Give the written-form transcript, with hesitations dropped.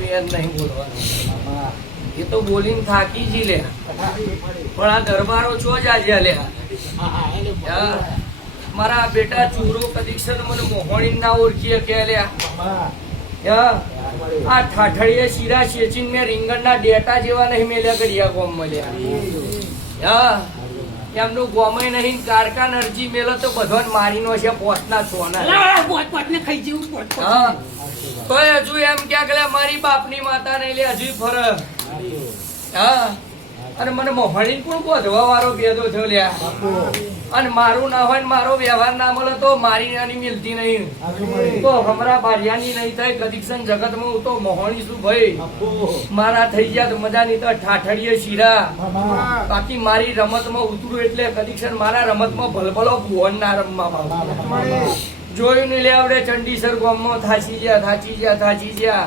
કશું યાર નહીં બોલવાનું. એ તો બોલીને થાકી જી લે, પણ આ દરબારો છો જ આજે લે. મારા બેટા ચૂરો કદીક્ષર મને મોહણી ના ઓળખીએ કે લ્યા. આ ઠાઠડીએ શીરા શેચીન ને રીંગણ ના ડેટા જેવા નહીં મેલ્યા કર્યા ગોમ મળ્યા. એમનું ગોમય નહીં કારકા અરજી મેલો તો બધો મારીનો છે પોતના સોના. તો હજુ એમ ક્યાંક લે મારી બાપની માતા નહીં લે હજુ ફરક. અને મને મોહણી પણ બોધવા વાળો ભેદો થયો લ્યા. અને મારું ના હોય ને મારો વ્યવહાર ના મળે તો મારી નાની મિલતી નહીં. તો હમણાં બારિયાની નહીં થાય કદીક્ષણ જગત માં હું તો મોહણી શું ભાઈ. મારા થઈ ગયા તો મજા નહીં તો ઠાઠડીએ શીરા. બાકી મારી રમત માં ઉતરું એટલે કદીક્ષણ મારા રમત માં ભલભલો ભુવન ના રમવા જોયું ને લે આવડે ચંડીસર ગામમાં થાચી ગયા.